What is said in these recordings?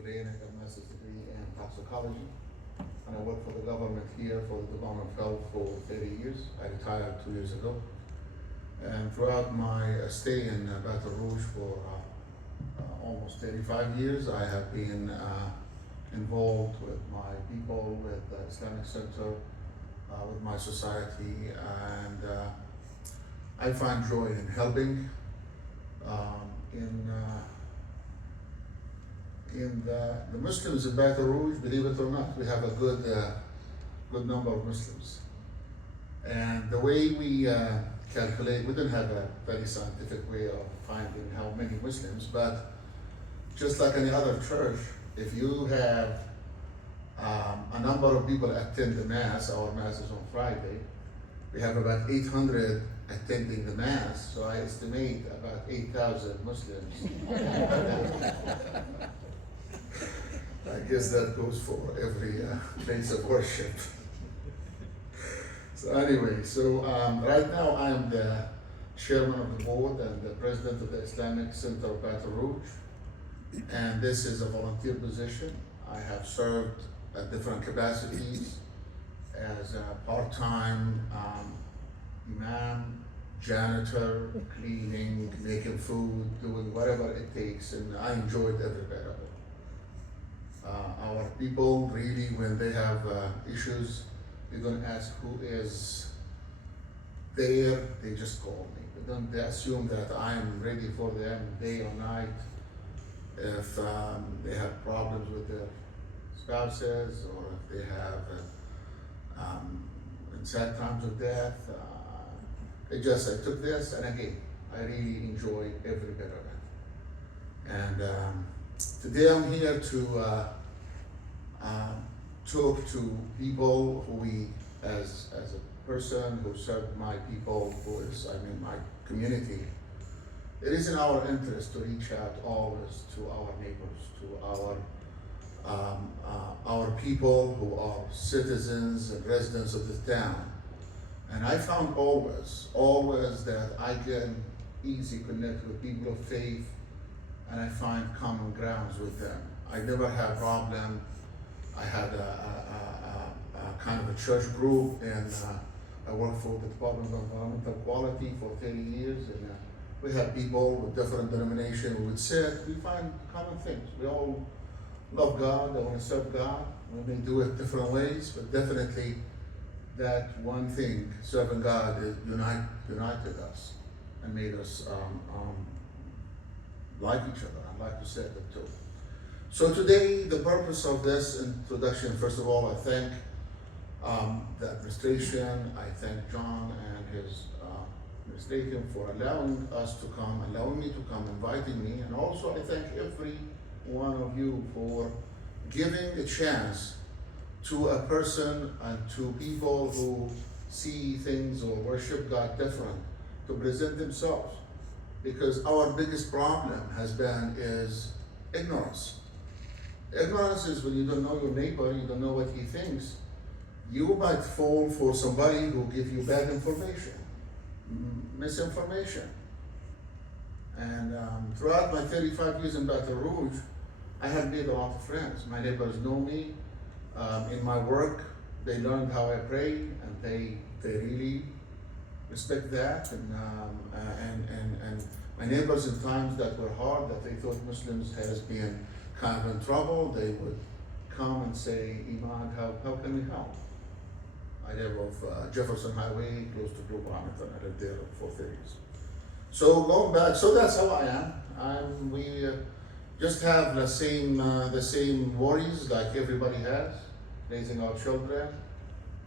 today, and I got a master's degree in toxicology. And I worked for the government here for the Department of Health for 30 years. I retired 2 years ago. And throughout my stay in Baton Rouge for almost 35 years, I have been involved with my people, with the Islamic Center, with my society, and I find joy in helping. In the Muslims in Baton Rouge, believe it or not, we have a good number of Muslims. And the way we calculate, we didn't have a very scientific way of finding how many Muslims, but just like any other church, if you have a number of people attend the Mass, our Mass is on Friday, we have about 800 attending the Mass, so I estimate about 8,000 Muslims. I guess that goes for every place of worship. So anyway, right now I am the chairman of the board and the president of the Islamic Center of Baton Rouge, and this is a volunteer position. I have served at different capacities as a part-time imam, janitor, cleaning, making food, doing whatever it takes, and I enjoyed every bit of it. Our people really, when they have issues, they don't ask who is there, they just call me. They assume that I am ready for them day or night. If they have problems with their spouses, or if they have in sad times of death, I took this, and again, I really enjoy every bit of it. And today I'm here to talk to people who as a person who served my people, my community. It is in our interest to reach out always to our neighbors, to our people who are citizens and residents of the town. And I found always that I can easily connect with people of faith, and I find common grounds with them. I never had a problem. I had a kind of a church group, and I worked for the Department of Environmental Quality for 30 years, and we had people with different denominations. We would sit, we find common things. We all love God, they want to serve God. We may do it different ways, but definitely that one thing, serving God, united us and made us like each other. I'd like to say that too. So today, the purpose of this introduction, first of all, I thank the administration, I thank John and his administration for allowing me to come, inviting me, and also I thank every one of you for giving a chance to a person and to people who see things or worship God different to present themselves. Because our biggest problem is ignorance. Ignorance is when you don't know your neighbor, you don't know what he thinks. You might fall for somebody who gives you bad information, misinformation. And throughout my 35 years in Baton Rouge, I have made a lot of friends. My neighbors know me. In my work, they learned how I pray, and they really respect that. And my neighbors in times that were hard, that they thought Muslims has been kind of in trouble, they would come and say, Emad, how can we help? I live off Jefferson Highway, close to Baton. I lived there for 30 years. So going back, so that's how I am. We just have the same worries like everybody has, raising our children,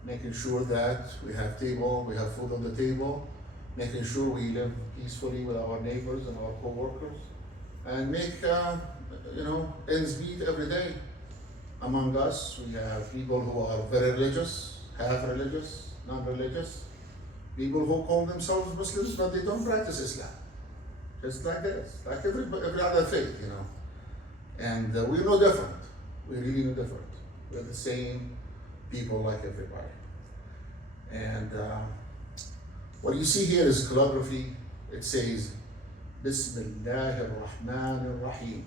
making sure that we have food on the table, making sure we live peacefully with our neighbors and our co-workers, and make ends meet every day. Among us, we have people who are very religious, half religious, non-religious, people who call themselves Muslims, but they don't practice Islam. Just like this, like every other faith, And we're no different. We're really no different. We're the same people like everybody. And what you see here is calligraphy. It says, Bismillah ar-Rahman ar-Rahim.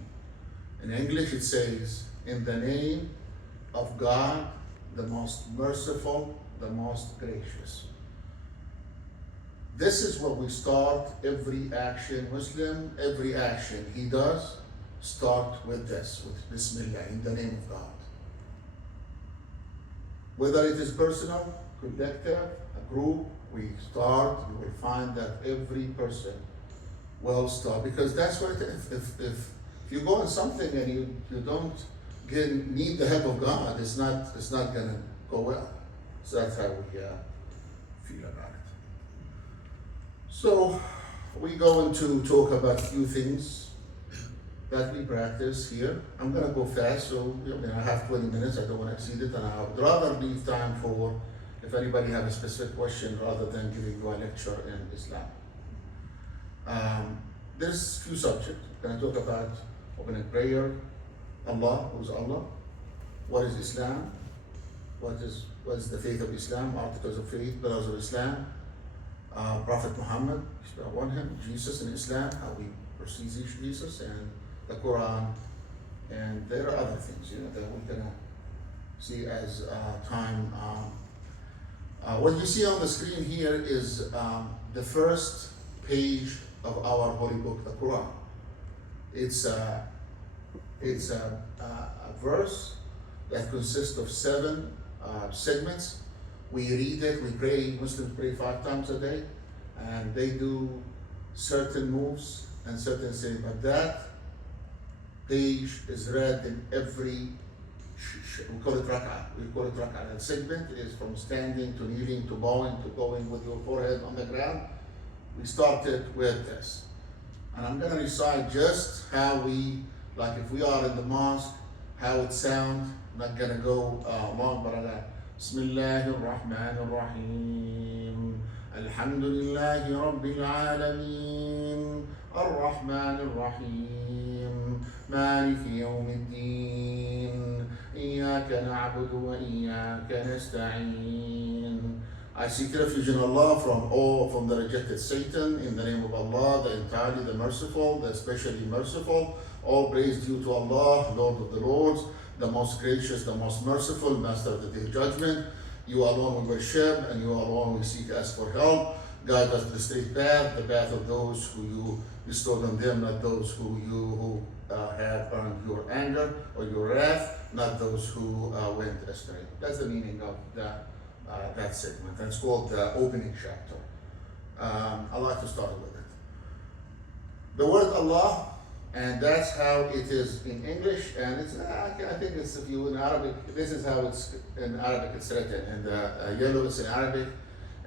In English it says, in the name of God, the most merciful, the most gracious. This is what we start every action. Muslim, every action he does, start with this, with Bismillah, in the name of God. Whether it is personal, collective, a group, we start, you will find that every person will start, because that's what it is. If you go on something and you don't need the help of God, it's not gonna go well. So that's how we feel about it. So we go into talk about a few things that we practice here. I'm gonna go fast, so I have 20 minutes. I don't want to exceed it, and I would rather leave time for if anybody have a specific question rather than giving you a lecture in Islam. There's few subjects. I'm gonna talk about opening prayer, Allah, who's Allah, what is Islam, what is the faith of Islam, articles of faith, pillars of Islam, Prophet Muhammad, upon him, Jesus in Islam, how we perceive Jesus, and the Quran, and there are other things, that we're gonna see as time. What you see on the screen here is the first page of our holy book, the Quran. It's a verse that consists of 7 segments. We read it, we pray, Muslims pray 5 times a day, and they do certain moves and certain things, but that page is read in every, we call it rak'ah. That segment is from standing to kneeling to bowing to going with your forehead on the ground. We started with this. And I'm going to recite just how we, like if we are in the mosque, how it sounds. I'm not going to go long, but Bismillahir Rahmanir Rahim. Alhamdulillahi Rabbil Alameen. Ar-Rahmanir Rahim. Maliki Yawmiddin. Iyaka na'budu wa iyaka nasta'een. I seek refuge in Allah from the rejected Satan, in the name of Allah, the entirely the merciful, the especially merciful. All praise due to Allah, Lord of the Lords, the most gracious, the most merciful, Master of the Day of Judgment. You alone we worship, and you alone we seek us for help. Guide us to the straight path, the path of those who you bestowed on them, not those who have earned your anger or your wrath, not those who went astray. That's the meaning of that segment. And it's called the opening chapter. I like to start with it. The word Allah, and that's how it is in English, and it's I think it's if you in Arabic, this is how it's in Arabic it's written. In the yellow it's in Arabic,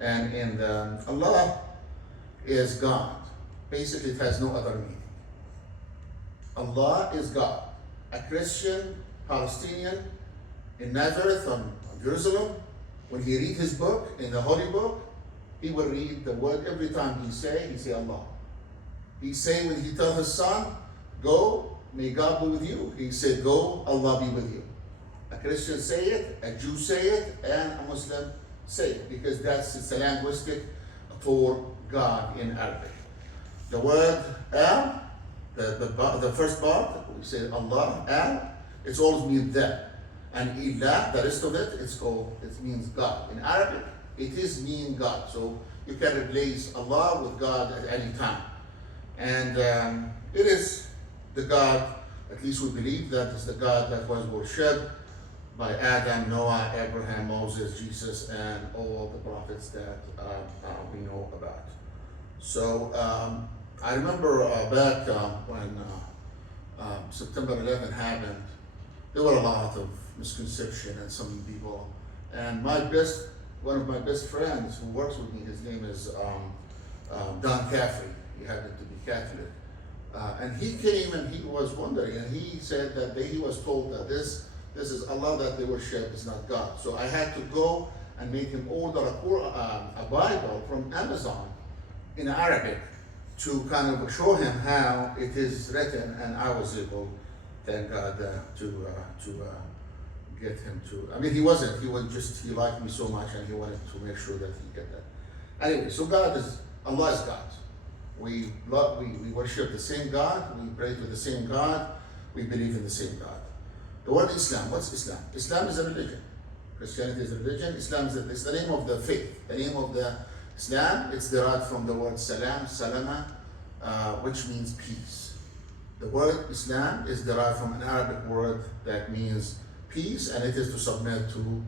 and in the Allah is God. Basically, it has no other meaning. Allah is God. A Christian, Palestinian, in Nazareth on Jerusalem, when he read his book, in the holy book, he will read the word every time he say Allah. He say when he tell his son, go, may God be with you. He said, go, Allah be with you. A Christian say it, a Jew say it, and a Muslim say it, because it's a linguistic for God in Arabic. The word al, the first part, we say Allah, al, it's always means that. And ilah, the rest of it, it means God. In Arabic, it is mean God. So you can replace Allah with God at any time. And it is the God, at least we believe that is the God that was worshipped by Adam, Noah, Abraham, Moses, Jesus, and all the prophets that we know about. So I remember back when September 11 happened, there were a lot of misconception and some people. And one of my best friends who works with me, his name is Don Caffrey. He happened to be Catholic. And he came and he was wondering, and he said that he was told that this is Allah that they worship, is not God. So I had to go and make him order a Bible from Amazon in Arabic to kind of show him how it is written, and I was able, thank God, to get him to. I mean, he he liked me so much, and he wanted to make sure that he get that. Anyway, so Allah is God. We worship the same God. We pray to the same God. we believe in the same God. The word Islam, what's Islam? Islam is a religion. Christianity is a religion. Islam is it's the name of the faith. The name of the Islam, it's derived from the word salam, salama, which means peace. The word Islam is derived from an Arabic word that means peace, and it is to submit to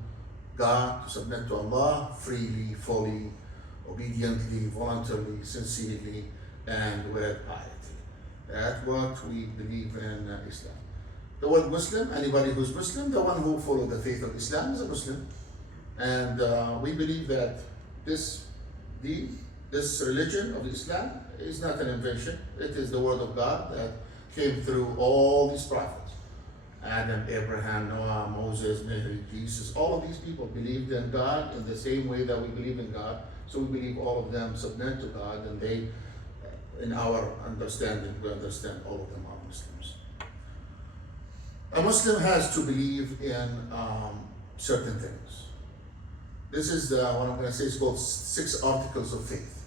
God, to submit to Allah freely, fully, obediently, voluntarily, sincerely, and with piety. That's what we believe in Islam. The word Muslim, anybody who's Muslim, the one who follows the faith of Islam is a Muslim. And we believe that this religion of Islam is not an invention. It is the word of God that came through all these prophets. Adam, Abraham, Noah, Moses, Mary, Jesus, all of these people believed in God in the same way that we believe in God. So we believe all of them submit to God, and they, in our understanding, we understand all of them are Muslims. A Muslim has to believe in certain things. This is what I'm going to say is called 6 articles of faith.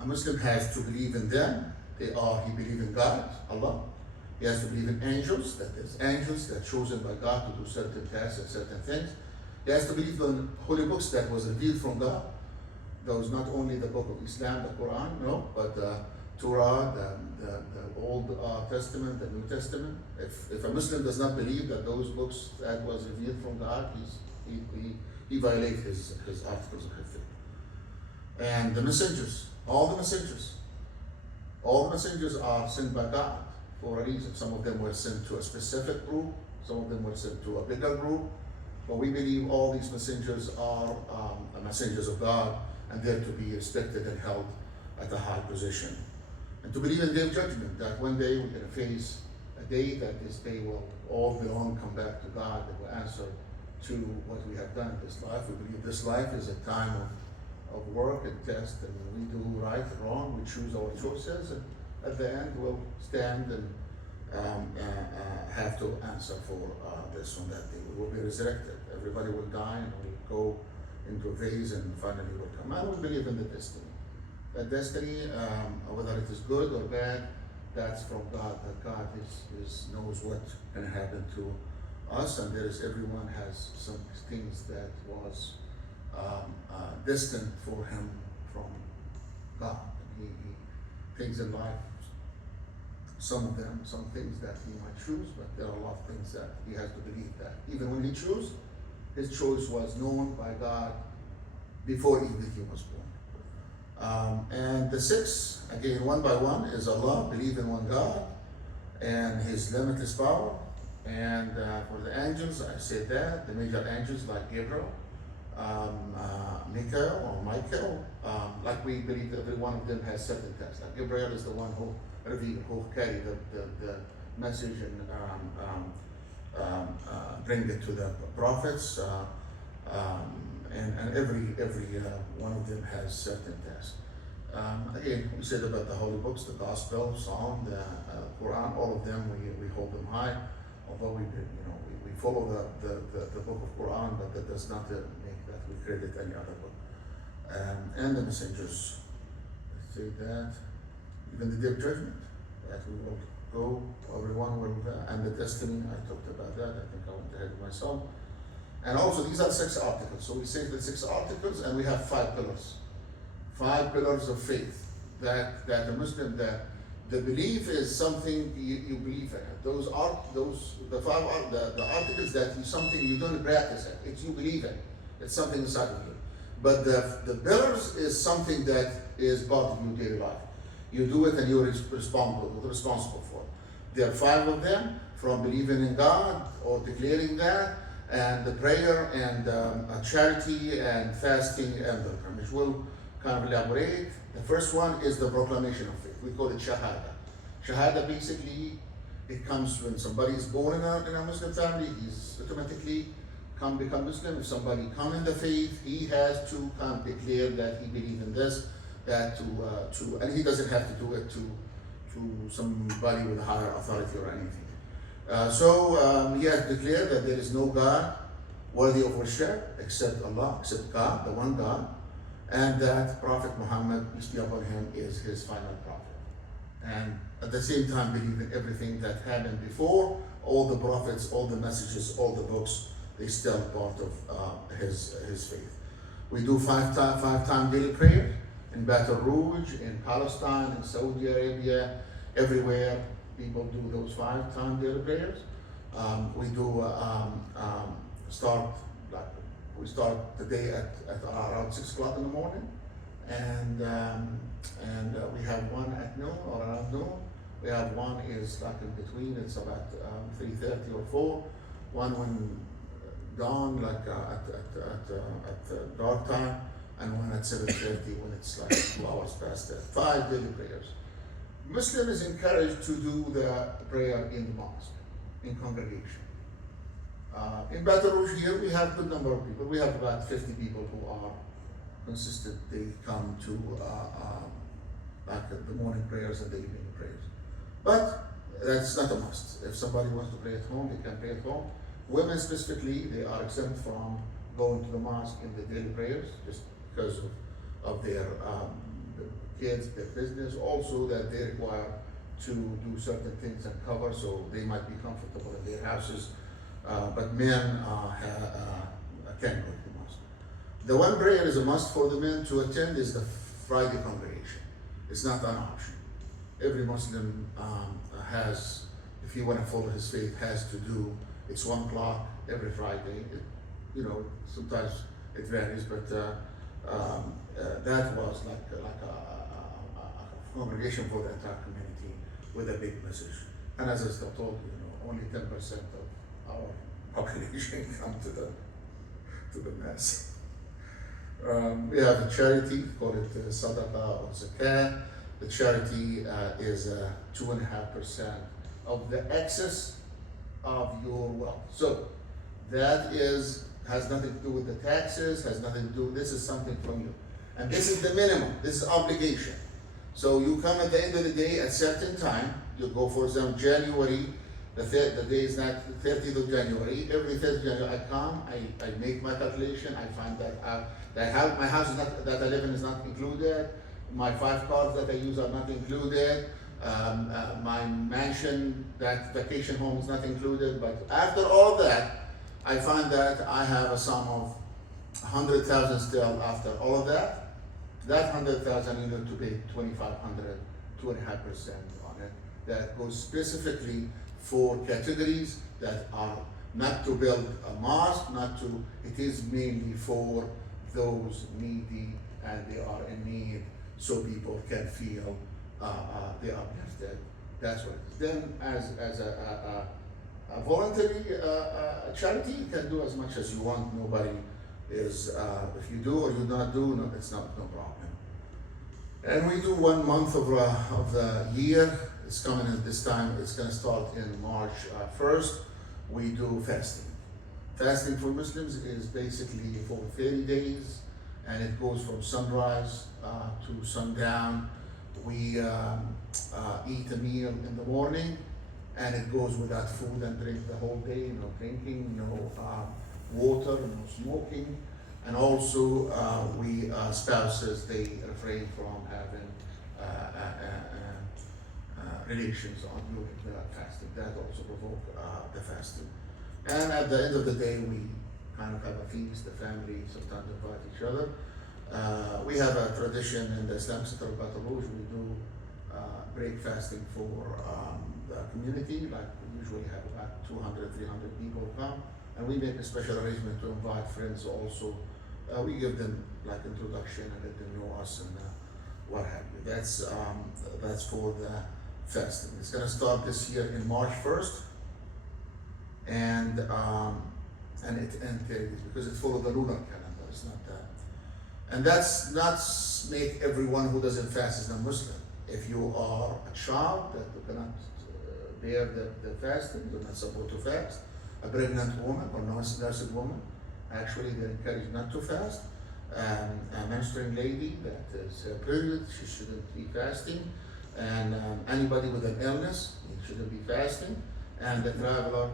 A Muslim has to believe in them. He believes in God, Allah. He has to believe in angels, that there's angels that are chosen by God to do certain tasks and certain things. He has to believe in holy books that was revealed from God. Those not only the book of Islam, the Quran, no, but the Torah, the Old Testament, the New Testament. If a Muslim does not believe that those books that was revealed from God, he violates his articles of faith. And the messengers, all the messengers are sent by God for a reason. Some of them were sent to a specific group, some of them were sent to a bigger group, but we believe all these messengers are messengers of God, and they're to be respected and held at a high position. And to believe in their judgment, that one day we're going to face a day that this day will all belong, come back to God, that will answer to what we have done in this life. We believe this life is a time of work and test, and we do right and wrong, we choose our choices, and at the end we'll stand and have to answer for this on that day. We will be resurrected. Everybody will die, and we'll go into a phase, and finally will come. And we believe in the destiny. That destiny, whether it is good or bad, that's from God. That God knows what can happen to us, and everyone has some things that was distant for him from God. He things in life, some things that he might choose, but there are a lot of things that he has to believe that even when he chose, his choice was known by God before even he was born. And the 6, again, one by one, is Allah, believe in one God and his limitless power. And for the angels, I said that, the major angels like Gabriel, Michael, like we believe that every one of them has certain tasks. Like Gabriel is the one who carry the message and bring it to the prophets. And every one of them has certain tasks. Again, we said about the holy books, the Gospel, Psalm, the Quran, all of them we hold them high. Although we follow the book of Quran, but that does not make that we credit any other book. And the messengers say that even the day of judgment, that we will go, everyone will, and the destiny, I talked about that, I think I went ahead of myself. And also these are 6 articles. So we say the 6 articles, and we have 5 pillars. 5 pillars of faith that the Muslim, the belief is something you believe in. Those are the articles that is something you don't practice it. It's you believe in. It's something inside of you. But the pillars is something that is part of your daily life. You do it and you're responsible for it. There are 5 of them, from believing in God or declaring that, and the prayer and charity and fasting and pilgrimage. We'll kind of elaborate. The first one is the proclamation of faith. We call it Shahada. Shahada basically, it comes when somebody is born in a Muslim family, he's automatically become Muslim. If somebody come in the faith, he has to kind of declare that he believes in this, that and he doesn't have to do it to somebody with a higher authority or anything. So he has declared that there is no God worthy of worship except Allah, except God, the one God, and that Prophet Muhammad, peace be upon him, is his final prophet. and at the same time believe in everything that happened before, all the prophets, all the messages, all the books, they still part of his faith. We do five time daily prayer in Baton Rouge, in Palestine, in Saudi Arabia, everywhere people do those 5 time daily prayers. We do we start the day at around 6 o'clock in the morning, and we have one at noon or around noon. We have one is like in between. It's about 3:30 or 4. One when dawn, like at dark time, and one at 7:30 when it's like 2 hours past that. 5 daily prayers. Muslim is encouraged to do the prayer in the mosque, in congregation. In Baton Rouge here, we have a good number of people. We have about 50 people who are consistent. They come to like the morning prayers and the evening prayers. But that's not a must. If somebody wants to pray at home, they can pray at home. Women specifically, they are exempt from going to the mosque in the daily prayers just because of their kids, their business. Also that they require to do certain things and cover, so they might be comfortable in their houses. But men can go to the mosque. The one prayer is a must for the men to attend is the Friday congregation. It's not an option. Every Muslim has, if you want to follow his faith, has to do. It's 1 o'clock every Friday. Sometimes it varies, but that was like a congregation for the entire community with a big message. And as I told you, only 10% of our population come to the mass. We have a charity, call it Sadaqah or Zakah. The charity is 2.5% of the excess of your wealth. So that has nothing to do with the taxes, has nothing to do, this is something from you. And this is the minimum, this is obligation. So you come at the end of the day at certain time, you go, for example, January, the day is not the 30th of January. Every 30th of January I come, I make my calculation, I find that my house is not, that I live in is not included, my 5 cars that I use are not included, my mansion, that vacation home is not included. But after all of that, I find that I have a sum of 100,000 still after all of that. That 100,000 you need to pay 2,500, 2.5% on it. That goes specifically for categories that are not to build a mosque, it is mainly for those needy and they are in need, so people can feel they are lifted. That's what it is. Then as a voluntary charity, you can do as much as you want. Nobody is, if you do or you not do, no, it's no problem. And we do 1 month of the year. It's coming in this time. It's going to start in March 1st. We do fasting. Fasting for Muslims is basically for 30 days, and it goes from sunrise to sundown. We eat a meal in the morning, and it goes without food and drink the whole day. No drinking, no water, no smoking, and also spouses, they refrain from having relations during the fasting. That also provoke the fasting. And at the end of the day, we kind of have a feast. The family sometimes invite each other. We have a tradition in the Islamic Center of Baton Rouge. We do break fasting for the community. Like we usually have about 200, 300 people come, and we make a special arrangement to invite friends also. We give them like introduction and let them know us and what have you. That's for the fasting. It's going to start this year in March 1st, and it ends because it follows the lunar calendar. It's not that, and that's not make everyone who doesn't fast is not Muslim. If you are a child that you cannot bear the fasting, you're not supposed to fast. A pregnant woman or nursing woman, actually they're encouraged not to fast. A menstruating lady that is a period, she shouldn't be fasting. And anybody with an illness, he shouldn't be fasting. And the traveler,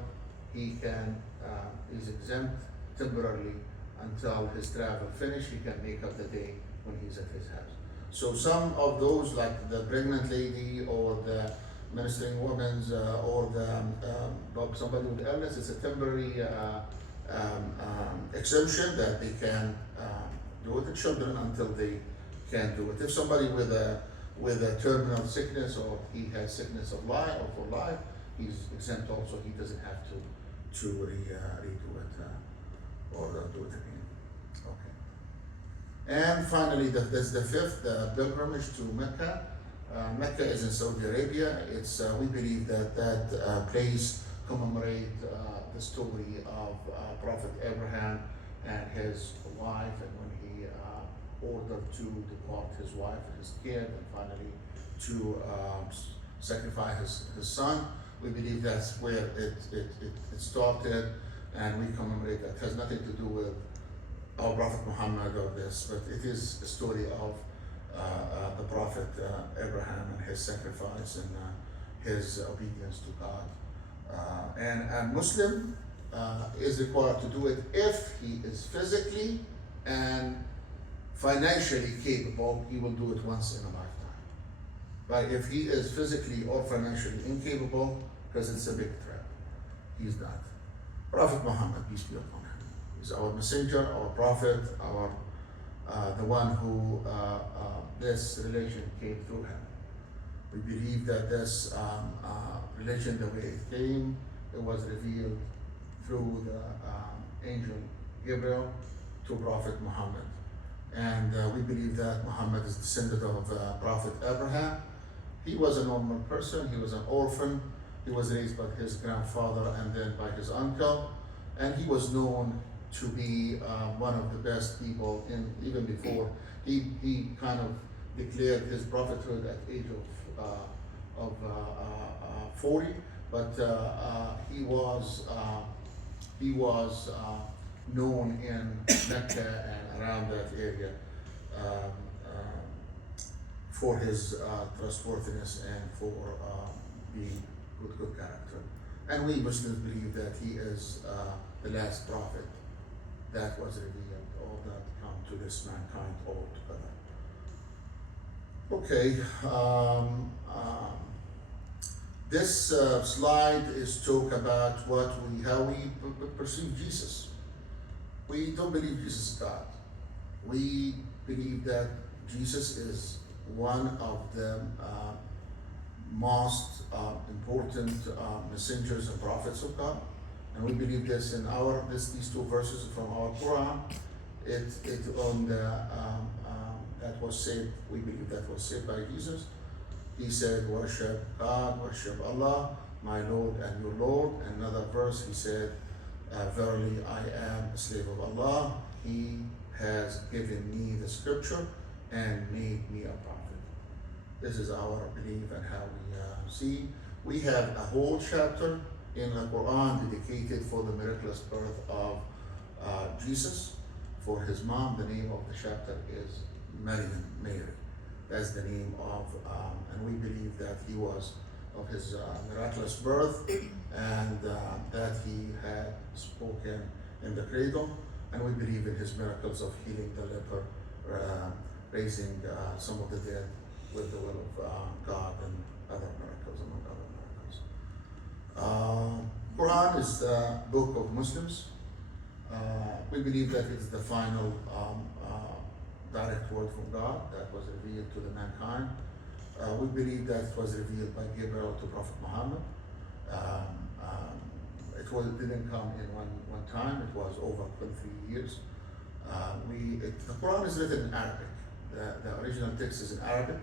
is exempt temporarily until his travel finish. He can make up the day when he's at his house. So some of those, like the pregnant lady or the ministering women or somebody with illness, it's a temporary exemption that they can do it. The children until they can do it. If somebody with a terminal sickness or he has sickness of life or for life, he's exempt also. He doesn't have to redo it or do it again. Okay. And finally, that's the fifth, pilgrimage to Mecca. Mecca is in Saudi Arabia. It's we believe that place commemorate the story of Prophet Abraham and his wife, and when he ordered to depart his wife and his kid, and finally to sacrifice his son. We believe that's where it started, and we commemorate that. It has nothing to do with our Prophet Muhammad or this, but it is a story of the Prophet Abraham and his sacrifice and his obedience to God. And a Muslim is required to do it if he is physically and financially capable. He will do it once in a lifetime. But if he is physically or financially incapable, because it's a big threat, he's not. Prophet Muhammad, peace be upon him, is our messenger, our prophet, our the one who this religion came through him. We believe that this religion, the way it came, it was revealed through the angel Gabriel to Prophet Muhammad. And we believe that Muhammad is descendant of Prophet Abraham. He was a normal person, he was an orphan, he was raised by his grandfather and then by his uncle, and he was known to be one of the best people even before he kind of declared his prophethood at the age of 40, but he was known in Mecca and around that area for his trustworthiness and for being good character. And we Muslims believe that he is the last prophet that was revealed or that come to this mankind altogether. Okay, this slide is talk about how we perceive Jesus. We don't believe Jesus is God. We believe that Jesus is one of the most important messengers and prophets of God. And we believe this in these two verses from our Quran. It on the that was said. We believe that was said by Jesus. He said, "Worship God, worship Allah, my Lord and your Lord." Another verse, he said, "Verily, I am a slave of Allah. He has given me the scripture and made me a prophet." This is our belief and how we see. We have a whole chapter in the Quran dedicated for the miraculous birth of Jesus. For his mom, the name of the chapter is Mary. That's the name of, and we believe that he was of his miraculous birth and that he had spoken in the cradle. And we believe in his miracles of healing the leper, raising some of the dead with the will of God, and other miracles, among other miracles. Quran is the book of Muslims. We believe that it's the final direct word from God that was revealed to the mankind. We believe that it was revealed by Gabriel to Prophet Muhammad. It didn't come in one time. It was over 23 years. The Quran is written in Arabic. The original text is in Arabic,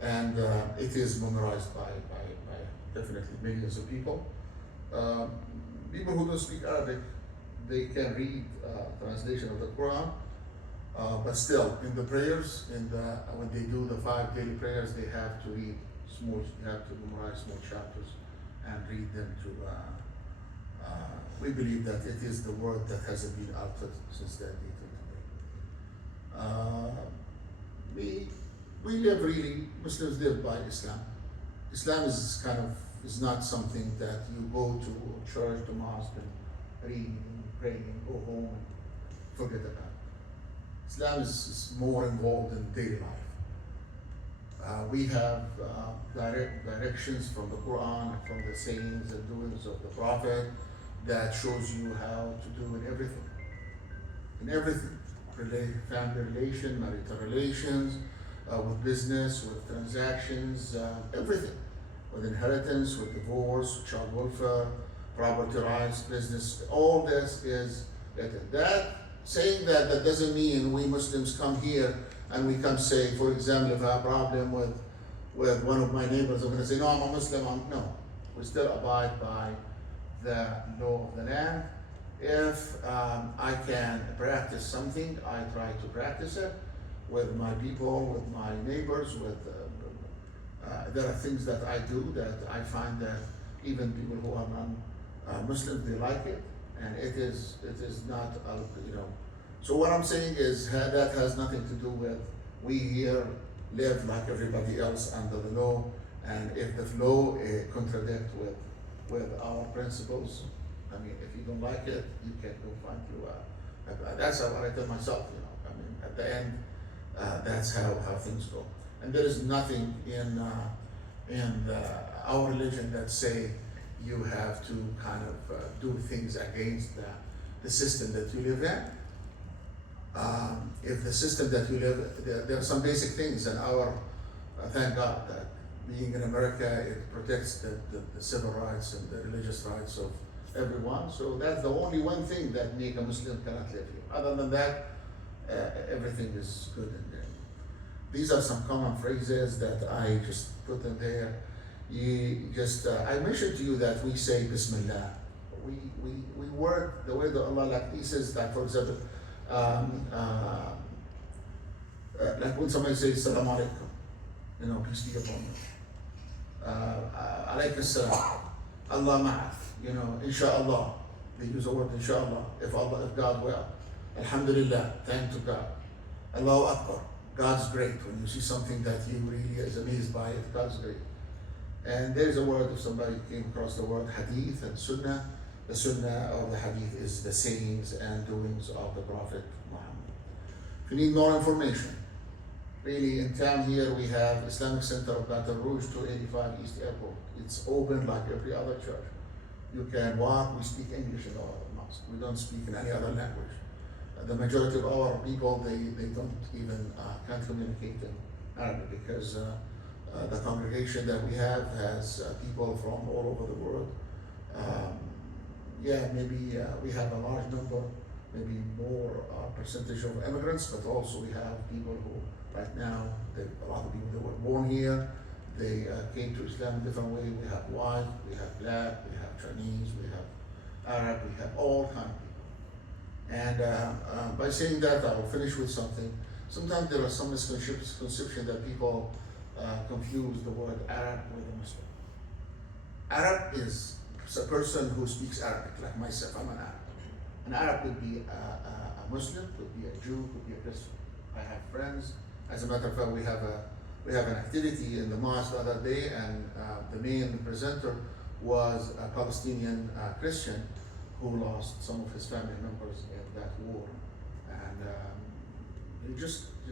and it is memorized by definitely millions of people. People who don't speak Arabic, they can read translation of the Quran, but still, in the prayers, when they do the 5 daily prayers, they have to read they have to memorize small chapters and read them to. We believe that it is the word that hasn't been altered since that day till today. We live really, Muslims live by Islam. Islam is not something that you go to church, to mosque, and read and pray and go home and forget about. Islam is more involved in daily life. We have directions from the Quran, from the sayings and doings of the Prophet that shows you how to do in everything. In everything. Family relation, marital relations, with business, with transactions, everything. With inheritance, with divorce, with child welfare, property rights, business, all this is that. Saying that, that doesn't mean we Muslims come here and we come say, for example, if I have a problem with one of my neighbors, I'm going to say, no, I'm a Muslim. No, we still abide by the law of the land. If I can practice something, I try to practice it with my people, with my neighbors, there are things that I do that I find that even people who are non-Muslims, they like it. And it is not, So what I'm saying is that has nothing to do with we here live like everybody else under the law, and if the law contradicts with our principles, I mean, if you don't like it, you can go find you. That's how I tell myself, I mean, at the end, that's how things go. And there is nothing in our religion that say you have to kind of do things against the system that you live in. If the system that you live, there are some basic things, and thank God that being in America, it protects the civil rights and the religious rights of everyone. So that's the only one thing that make a Muslim cannot live here. Other than that, everything is good in there. These are some common phrases that I just put in there. I mentioned to you that we say Bismillah. We work the way that Allah, like He says, like for example, like when somebody says Salaam Alaikum, peace be upon you. Alaykum Salam, Allah Ma'af, Insha'Allah. They use the word Insha'Allah, if God will. Alhamdulillah, thank to God. Allahu Akbar, God's great. When you see something that you really is amazed by it, God's great. And there's a word, if somebody came across the word hadith and sunnah, the sunnah of the hadith is the sayings and doings of the Prophet Muhammad. If you need more information, really in town here we have Islamic Center of Baton Rouge, 285 East Airport. It's open like every other church. You can walk, we speak English in our mosque. We don't speak in any other language. The majority of our people, they don't even, can't communicate in Arabic because the congregation that we have has people from all over the world. Maybe we have a large number, maybe more percentage of immigrants, but also we have people who right now, a lot of people that were born here, they came to Islam a different way. We have white, we have black, we have Chinese, we have Arab, we have all kinds of people. And by saying that, I will finish with something. Sometimes there are some misconception that people confuse the word Arab with a Muslim. Arab is a person who speaks Arabic, like myself. I'm an Arab. An Arab could be a Muslim, could be a Jew, could be a Christian. I have friends. As a matter of fact, we have an activity in the mosque the other day, and the main presenter was a Palestinian Christian who lost some of his family members in that war. And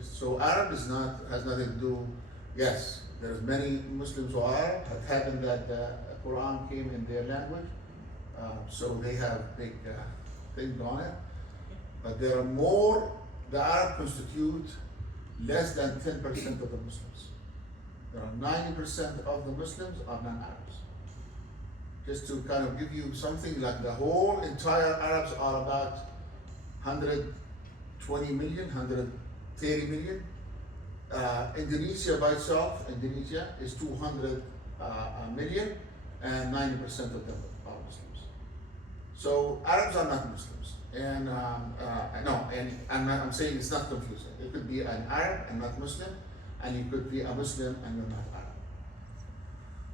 so Arab has nothing to do. Yes, there's many Muslims who are Arab. It happened that the Quran came in their language, so they have big things on it. But there are more. The Arab constitute less than 10% of the Muslims. There are 90% of the Muslims are non-Arabs. Just to kind of give you something, like the whole entire Arabs are about 120 million, 130 million. Indonesia by itself, Indonesia is 200 million, and 90% of them are Muslims. So Arabs are not Muslims. And I'm saying it's not confusing. It could be an Arab and not Muslim, and you could be a Muslim and you're not Arab.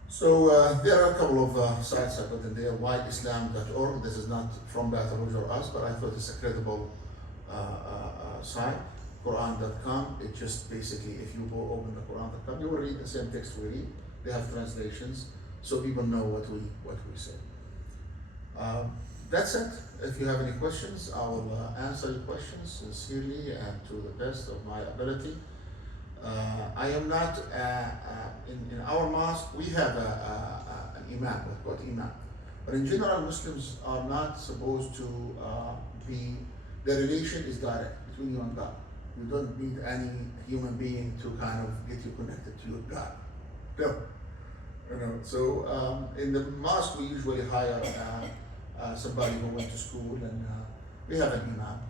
So there are a couple of sites I put in there, whiteislam.org. This is not from Baton Rouge or us, but I thought it's a credible site. Quran.com, it just basically, if you go open the Quran.com, you will read the same text we read. They have translations, so people know what we say. That's it. If you have any questions, I will answer your questions sincerely and to the best of my ability. I am not, in our mosque, we have an imam, we call it imam. But in general, Muslims are not supposed to the relation is direct between you and God. You don't need any human being to kind of get you connected to your God. No. So in the mosque, we usually hire somebody who went to school, and we have an imam.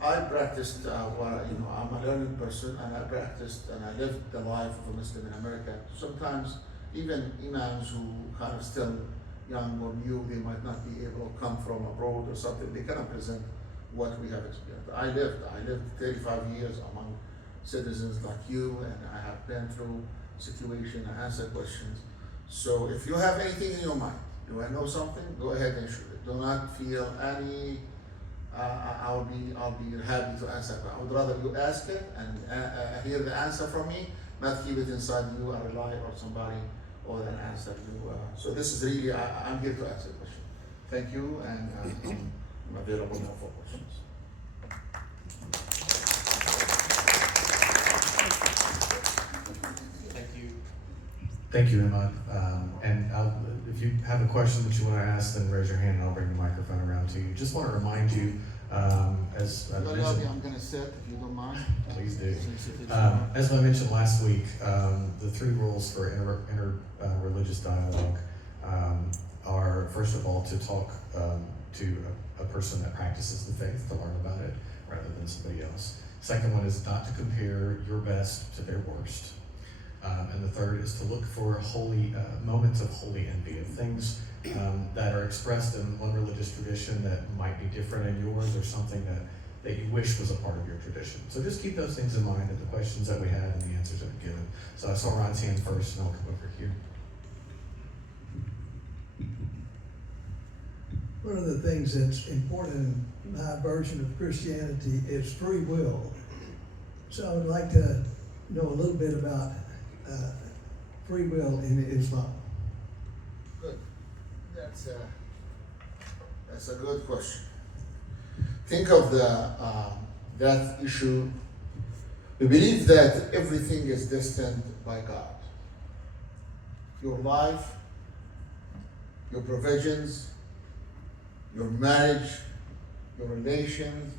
I practiced, I'm a learning person, and I practiced and I lived the life of a Muslim in America. Sometimes even imams who kind of still young or new, they might not be able to come from abroad or something, they cannot present what we have experienced. I lived 35 years among citizens like you, and I have been through situations and answered questions. So if you have anything in your mind, do I know something? Go ahead and shoot it. Do not feel any, I'll be happy to answer. I would rather you ask it and hear the answer from me, not keep it inside you and rely on somebody or an answer you. So this is really, I'm here to answer the question. Thank you, and I'm available now for questions. Thank you, Emad. And if you have a question that you want to ask, then raise your hand and I'll bring the microphone around to you. Just want to remind you, as I mentioned, I'm going to sit, if you don't mind. Please do. As I mentioned last week, the 3 rules for inter-religious dialogue are, first of all, to talk to a person that practices the faith, to learn about it, rather than somebody else. Second one is not to compare your best to their worst. And the third is to look for holy moments of holy envy, of things that are expressed in one religious tradition that might be different in yours, or something that you wish was a part of your tradition. So just keep those things in mind, and the questions that we had and the answers that we given. So I saw Ron's hand first, and I'll come over here. One of the things that's important in my version of Christianity is free will. So I would like to know a little bit about free will in Islam. Good. That's a good question. Think of that issue. We believe that everything is destined by God. Your life, your provisions, your marriage, your relations,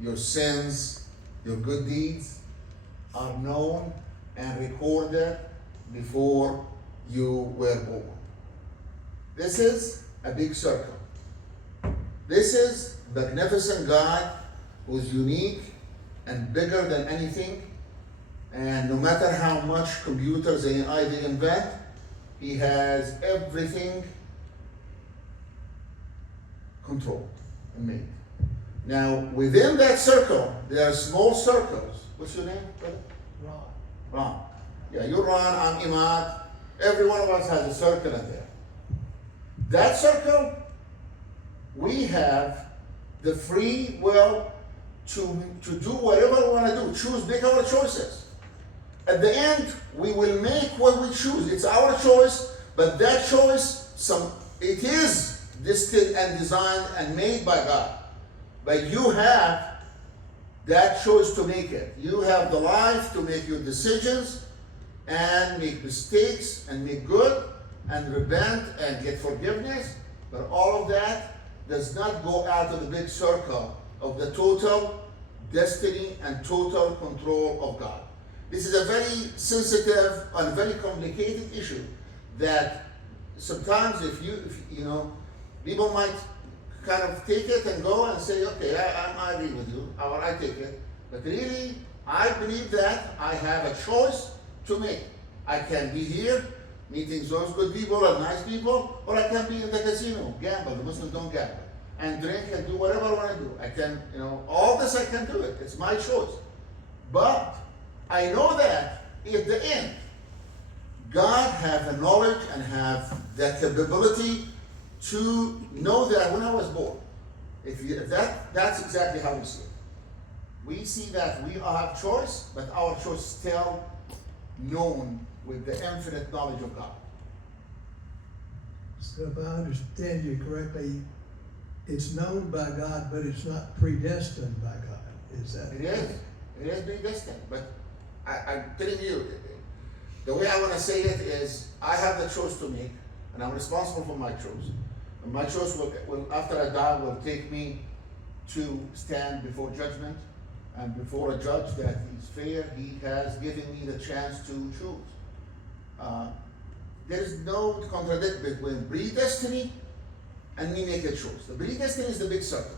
your sins, your good deeds are known and recorded before you were born. This is a big circle. This is a magnificent God who's unique and bigger than anything, and no matter how much computers and AI they invent, he has everything controlled and made. Now, within that circle, there are small circles. What's your name, brother? Ron. Yeah, you're Ron, I'm Emad. Every one of us has a circle in there. That circle, we have the free will to do whatever we want to do. Choose, make our choices. At the end, we will make what we choose. It's our choice, but that choice, it is destined and designed and made by God. But you have that choice to make it. You have the life to make your decisions and make mistakes and make good and repent and get forgiveness. But all of that does not go out of the big circle of the total destiny and total control of God. This is a very sensitive and very complicated issue that sometimes if people might kind of take it and go and say, okay, I agree with you, or I take it. But really, I believe that I have a choice to make. I can be here, meeting those good people and nice people, or I can be in the casino, gamble. The Muslims don't gamble. And drink and do whatever I want to do. I can, all this I can do it. It's my choice. But I know that at the end, God have the knowledge and have the capability to know that when I was born. That's exactly how we see it. We see that we have choice, but our choice is still known with the infinite knowledge of God. So if I understand you correctly, it's known by God, but it's not predestined by God. Is that? It is. It is predestined, but I'm telling you, the way I want to say it is, I have the choice to make, and I'm responsible for my choice. And my choice will after I die, will take me to stand before judgment and before a judge that is fair. He has given me the chance to choose. There is no contradiction between predestiny and me make a choice. The predestiny is the big circle.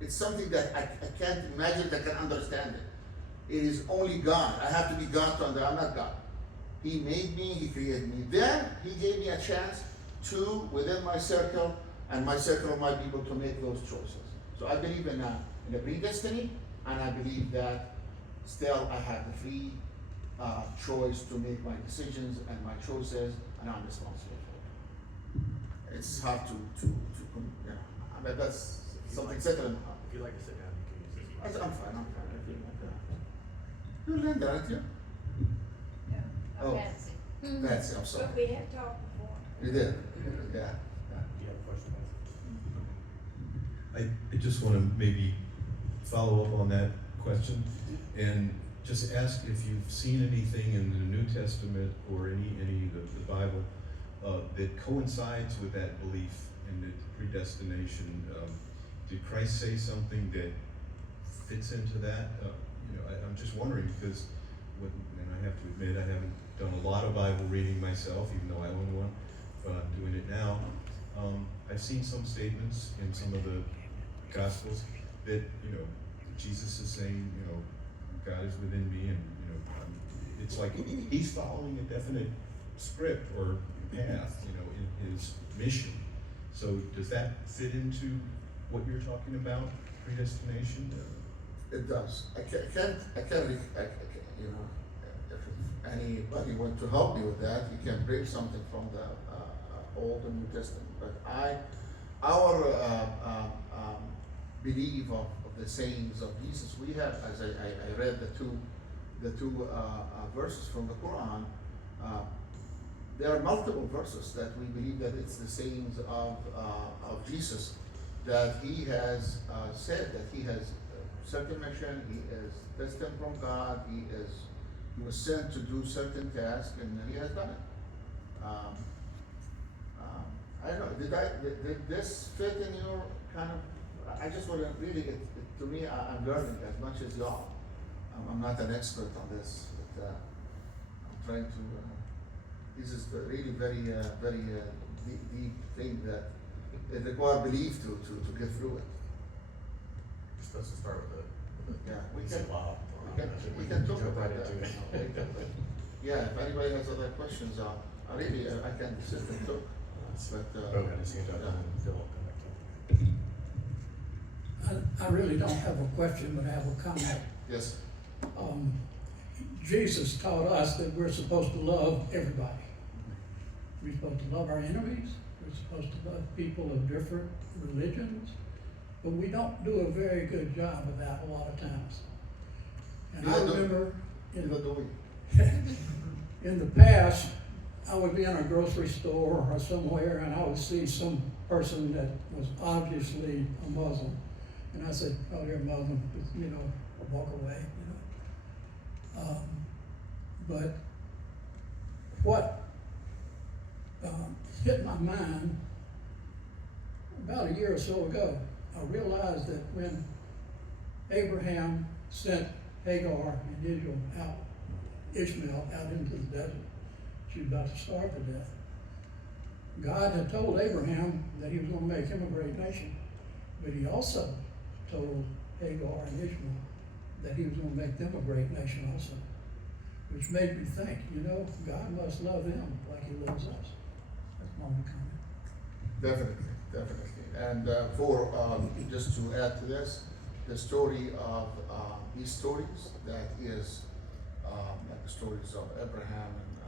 It's something that I can't imagine, I can understand it. It is only God. I have to be God to understand. I'm not God. He made me, He created me. Then He gave me a chance to, within my circle and my circle of my people, to make those choices. So I believe in a predestiny, and I believe that still I have the free choice to make my decisions and my choices, and I'm responsible for it. It's hard to I mean, that's something settled in my heart. If you'd like to sit down, you can use this. I'm fine. I feel like that. You Linda, aren't you? No, Oh. Patsy. Patsy, I'm sorry. But we have talked before. You did? Yeah. Do you have a question? I just want to maybe follow up on that question and just ask if you've seen anything in the New Testament or any of the Bible that coincides with that belief in the predestination. Did Christ say something that fits into that? I'm just wondering because, and I have to admit, I haven't done a lot of Bible reading myself, even though I own one, but I'm doing it now. I've seen some statements in some of the Gospels that, Jesus is saying, God is within me, and, it's like He's following a definite script or path, in His mission. So does that fit into what you're talking about, predestination? It does. I can't, if anybody want to help me with that, you can bring something from the Old and New Testament. But our belief of the sayings of Jesus, we have, as I read the two verses from the Quran, there are multiple verses that we believe that it's the sayings of Jesus, that He has said that He has a certain mission, He is destined from God, He was sent to do certain tasks, and He has done it. I don't know, did this fit in your kind of, I just want to really, to me, I'm learning as much as y'all. I'm not an expert on this, but I'm trying to, this is really very deep thing that it requires belief to get through it. You're supposed to start with Yeah, we we can talk jump about right that. into it. Yeah, if anybody has other questions, I can sit and talk. But, Go ahead, just get that yeah. done and Phil will come back to you. I really don't have a question, but I have a comment. Yes, Jesus taught us that we're supposed to love everybody. We're supposed to love our enemies. We're supposed to love people of different religions. But we don't do a very good job of that a lot of times. And I remember you know, do we? in the past, I would be in a grocery store or somewhere and I would see some person that was obviously a Muslim. And I said, oh, you're a Muslim, walk away, But what hit my mind about a year or so ago, I realized that when Abraham sent Hagar and Ishmael out into the desert, she was about to starve to death. God had told Abraham that He was going to make him a great nation, but He also told Hagar and Ishmael that He was going to make them a great nation also, which made me think, God must love them like He loves us. That's my only comment. Definitely. And for just to add to this, the story of these stories that is like the stories of Abraham and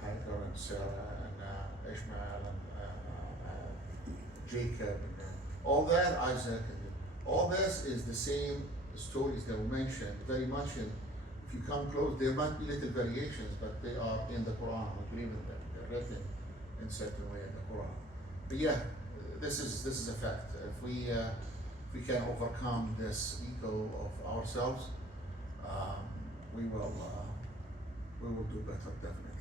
Hagar and Sarah and Ishmael and Jacob and all that, Isaac, and all this is the same stories that were mentioned very much in. If you come close, there might be little variations, but they are in the Quran. I believe in them. They're written in a certain way in the Quran. But yeah, this is a fact. If we can overcome this ego of ourselves, we will do better definitely.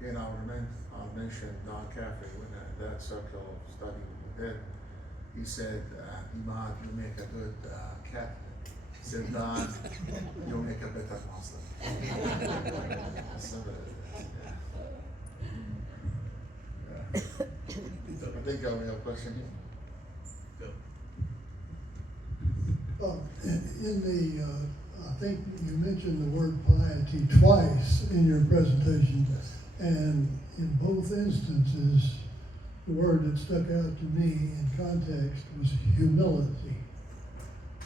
Again, I'll mention Don Caffrey when that circle of study we did. He said, Emad, you make a good Catholic. He said, Don, you make a better Muslim. So, yeah. I think we have a question here. I think you mentioned the word piety twice in your presentation, and in both instances, the word that stuck out to me in context was humility.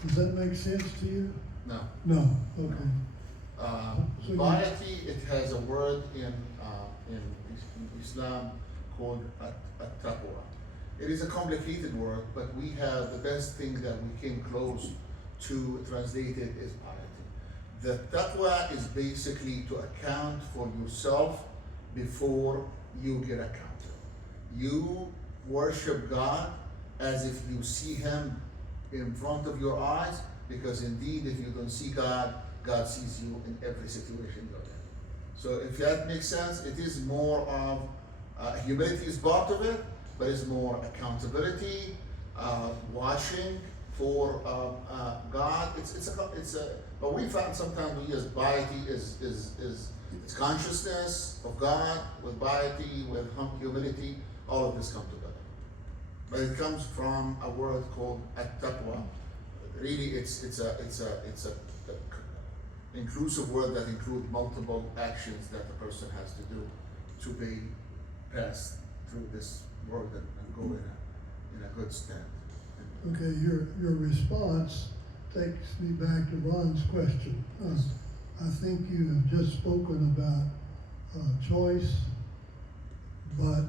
Does that make sense to you? No. No, okay. So you- Piety, it has a word in Islam called at-taqwa. It is a complicated word, but we have the best thing that we came close to translated is piety. The taqwa is basically to account for yourself before you get accounted. You worship God as if you see Him in front of your eyes, because indeed, if you don't see God, God sees you in every situation you're in. So if that makes sense, it is more of humility is part of it, but it's more accountability, watching for God. But we found sometimes we use piety is consciousness of God with piety, with humility. All of this come together. But it comes from a word called at-taqwa. Really, it's a inclusive word that includes multiple actions that a person has to do to be passed through this world and go in a good stand. Okay, your response takes me back to Ron's question. I think you have just spoken about choice, but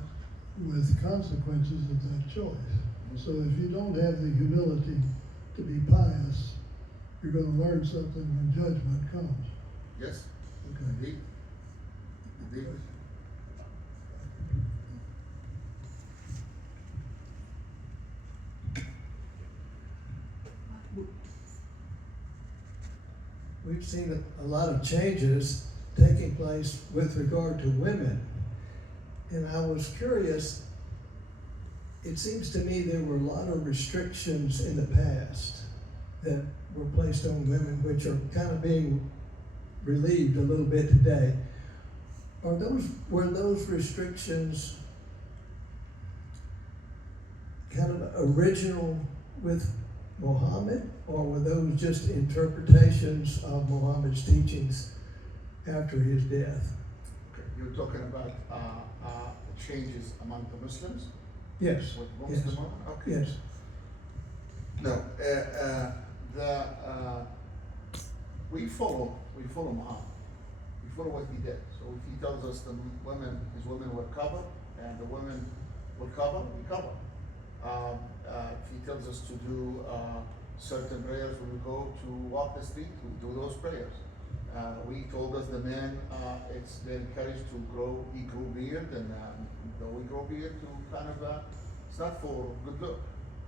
with consequences of that choice. So if you don't have the humility to be pious, you're going to learn something when judgment comes. Yes, Okay. indeed. We've seen a lot of changes taking place with regard to women. And I was curious, it seems to me there were a lot of restrictions in the past that were placed on women, which are kind of being relieved a little bit today. Were those restrictions kind of original with Muhammad, or were those just interpretations of Muhammad's teachings after his death? Okay. You're talking about changes among the Muslims? Yes. With Yes. Muslim women? Okay. Yes. No, we follow Muhammad. We follow what he did. So if he tells us his women will cover, and the women will cover, we cover. If he tells us to do certain prayers, we will go to walk the street, we do those prayers. We told us the men, they're encouraged to grow beard, and we grow beard to kind of, it's not for good look.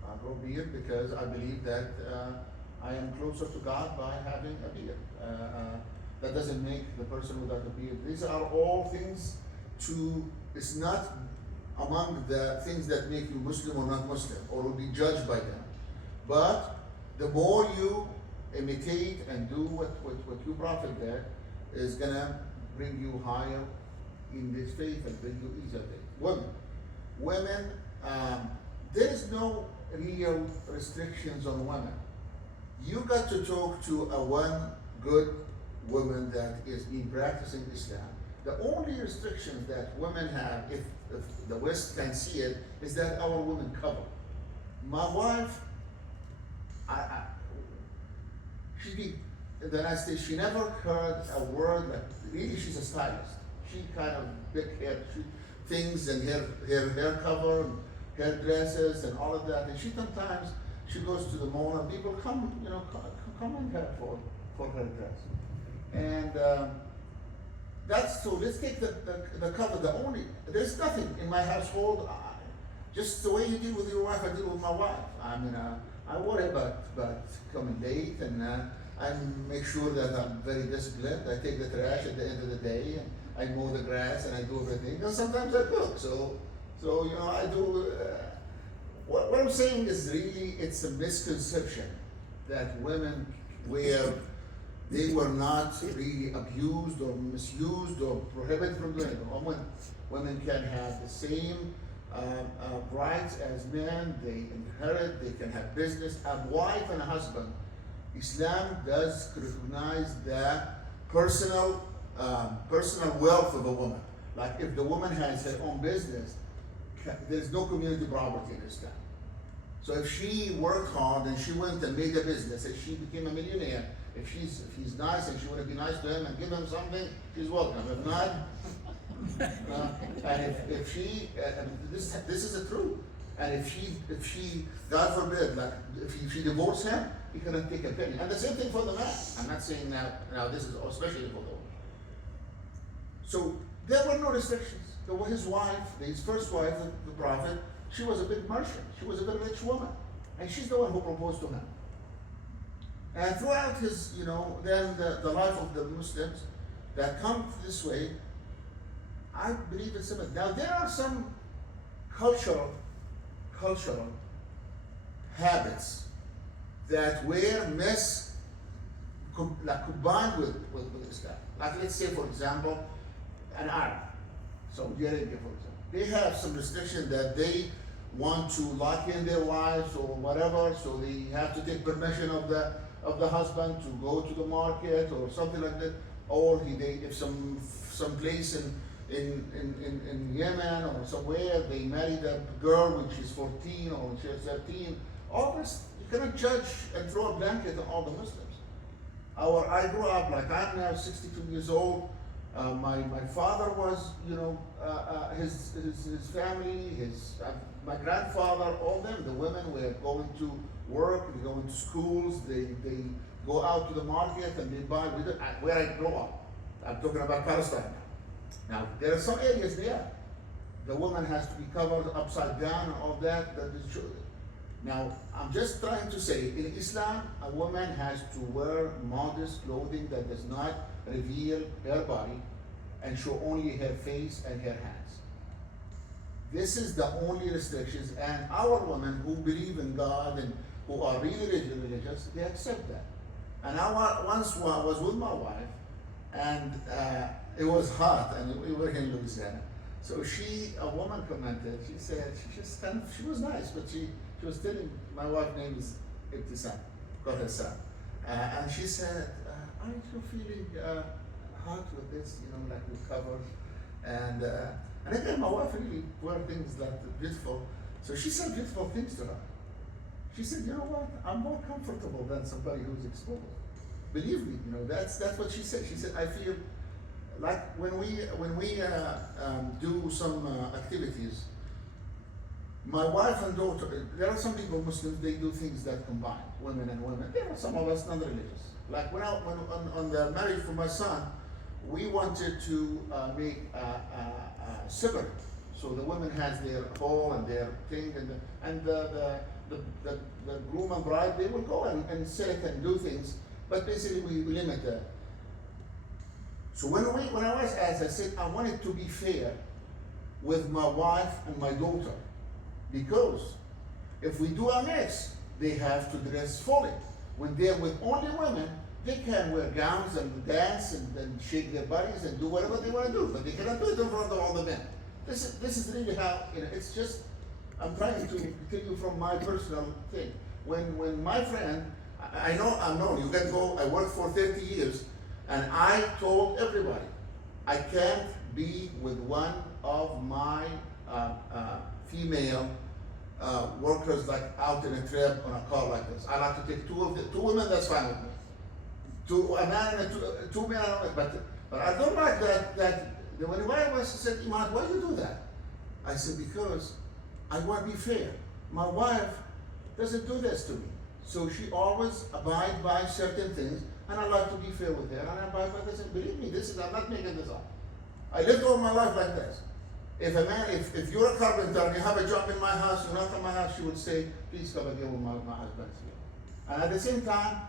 I grow beard because I believe that I am closer to God by having a beard. That doesn't make the person without a beard. These are all things it's not among the things that make you Muslim or not Muslim, or will be judged by them. But the more you imitate and do what your prophet did, is gonna bring you higher in this faith and bring you easier faith. Women, there is no real restrictions on women. You got to talk to one good woman that is been practicing Islam. The only restrictions that women have, if the West can see it, is that our women cover. My wife, in the United States, she never heard a word like, really she's a stylist. She kind of big hair things and hair cover, and hair dresses and all of that. And sometimes she goes to the mall and people come on her for her dress. And that's so. Let's take the cover. There's nothing in my household. Just the way you deal with your wife, I deal with my wife. I mean, I worry about coming late, and I make sure that I'm very disciplined. I take the trash at the end of the day, and I mow the grass, and I do everything. And sometimes I cook. So you know, I do. What I'm saying is really, it's a misconception that women were, they were not really abused or misused or prohibited from doing it. Women can have the same rights as men. They inherit, they can have business, a wife and a husband. Islam does recognize the personal wealth of a woman. Like if the woman has her own business, there's no community property in Islam. So if she worked hard and she went and made a business and she became a millionaire, if he's nice and she want to be nice to him and give him something, she's welcome. If not, and if she, this is the truth. And if she, God forbid, like if she divorced him, he cannot take a penny. And the same thing for the man. I'm not saying now this is especially for the woman. So there were no restrictions. There was his wife, his first wife, the prophet. She was a big merchant. She was a very rich woman, and she's the one who proposed to him. And throughout his, then the life of the Muslims that come this way, I believe it's similar. Now there are some cultural habits that were combined with Islam. Like let's say, for example, an Arab, Saudi Arabia, for example, they have some restriction that they want to lock in their wives or whatever, so they have to take permission of the husband to go to the market or something like that, or if some place in Yemen or somewhere they married a girl when she's 14 or when she's 13. All this, you cannot judge and throw a blanket on all the Muslims. I grew up, like I'm now 62 years old. My father was, his family, my grandfather, all them, the women were going to work, they go into schools, they go out to the market and they buy, where I grew up. I'm talking about Palestine now. Now, there are some areas there, the woman has to be covered upside down and all that is true. Now, I'm just trying to say, in Islam, a woman has to wear modest clothing that does not reveal her body and show only her face and her hands. This is the only restrictions, and our women who believe in God and who are really religious, they accept that. And I once was with my wife, and it was hot, and we were in Louisiana. So a woman commented, she said, she was nice, but she was telling, my wife's name is Ibtisam, call her Sam. And she said, aren't you feeling hot with this, like with covers? And again, my wife really wear things like beautiful. So she said beautiful things to her. She said, you know what, I'm more comfortable than somebody who's exposed. Believe me, that's what she said. She said, I feel like when we do some activities, my wife and daughter, there are some people, Muslims, they do things that combine women and women. There are some of us non-religious. Like when on the marriage for my son, we wanted to make a separate. So the woman has their hall and their thing, and the groom and bride, they will go and sit and do things, but basically we limit that. So when I was asked, I said I wanted to be fair with my wife and my daughter, because if we do a mix, they have to dress fully. When they're with only women, they can wear gowns and dance and shake their bodies and do whatever they want to do, but they cannot do it in front of all the men. This is really how, it's just, I'm trying to tell you from my personal thing. When my friend, I know, you can go, I worked for 30 years, and I told everybody, I can't be with one of my female workers like out in a trip on a car like this. I like to take two women, that's fine with me. A man and two men, but I don't like that when my wife said, Emad, why do you do that? I said, because I want to be fair. My wife doesn't do this to me. So she always abides by certain things, and I like to be fair with her, and I abide by this. And believe me, I'm not making this up. I lived all my life like this. If you're a carpenter and you have a job in my house, you knock on my house, she would say, please come and deal with my husband's here. And at the same time,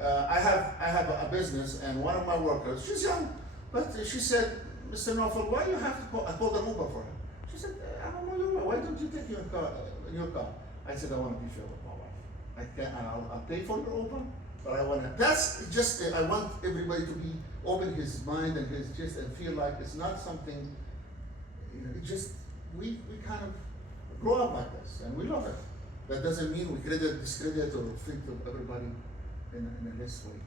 I have a business, and one of my workers, she's young, but she said, Mr. Nofal, why you have to call? I called an Uber for her. She said, I'm a Uber. Why don't you take your car? I said, I want to be fair with my wife. I can't, and I'll pay for your Uber, but I want to. That's just. I want everybody to be open his mind and his just and feel like it's not something. You know, it just we kind of grow up like this, and we love it. That doesn't mean we discredit or think of everybody in a less way.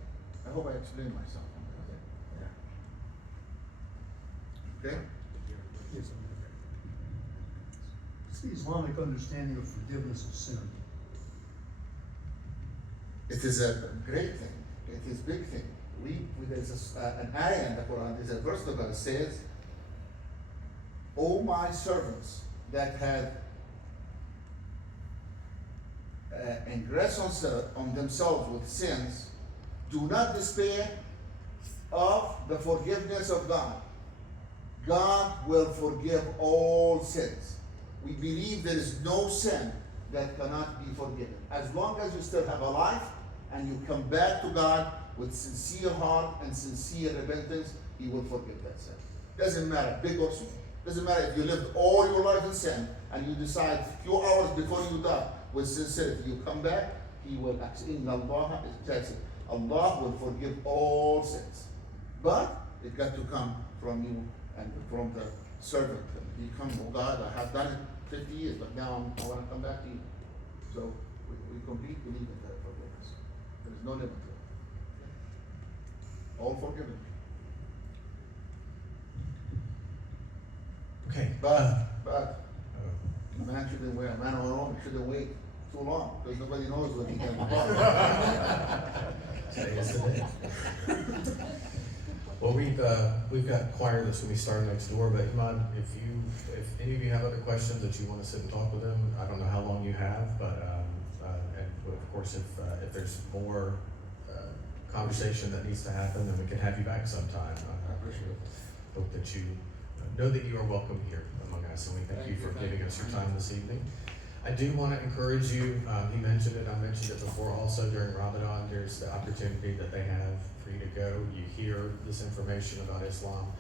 I hope I explained myself. Yeah. Okay? What's the Islamic understanding of forgiveness of sin? It is a great thing. It is a big thing. There's an ayah in the Quran, there's a verse that says, O my servants that had ingress on themselves with sins, do not despair of the forgiveness of God. God will forgive all sins. We believe there is no sin that cannot be forgiven. As long as you still have a life and you come back to God with sincere heart and sincere repentance, He will forgive that sin. Doesn't matter, big or small. Doesn't matter if you lived all your life in sin and you decide a few hours before you die with sincerity, you come back, He will accept. Allah will forgive all sins. But it got to come from you and from the servant. He comes, oh God, I have done it 50 years, but now I want to come back to you. So we completely believe in that forgiveness. There is no limit to it. All forgiven. Okay. But a man shouldn't wait. A man or a woman shouldn't wait too long because nobody knows what he can do. Today is the day. Well, we've got choir that's going to be starting next door, but Emad, if any of you have other questions that you want to sit and talk with them, I don't know how long you have, but and of course if there's more conversation that needs to happen, then we can have you back sometime. I appreciate it. Hope that you know that you are welcome here among us, and we thank you for giving us your time this evening. I do want to encourage you, he mentioned it, I mentioned it before also, during Ramadan, there's the opportunity that they have for you to go. You hear this information about Islam.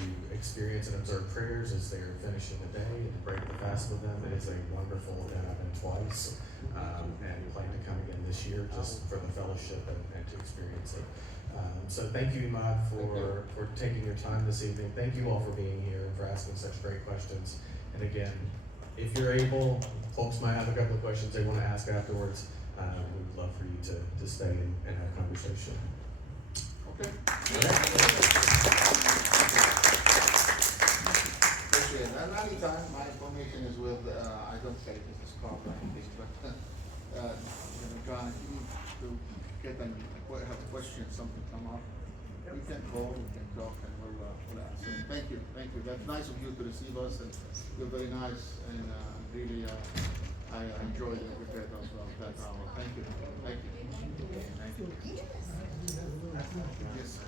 You experience and observe prayers as they're finishing the day and break the fast with them. It is a wonderful event. I've been twice and plan to come again this year just for the fellowship and to experience it. So thank you, Emad, for taking your time this evening. Thank you all for being here and for asking such great questions. And again, if you're able, folks might have a couple of questions they want to ask afterwards. We'd love for you to stay and have a conversation. Okay. Appreciate it. And anytime, my information is with, I don't say this is called anything, but John, if you need to get and have a question, something come up, we can call, we can talk, and we'll answer. Thank you. That's nice of you to receive us, and you're very nice, and really, I enjoyed it with that as well, that hour. Thank you. Yes.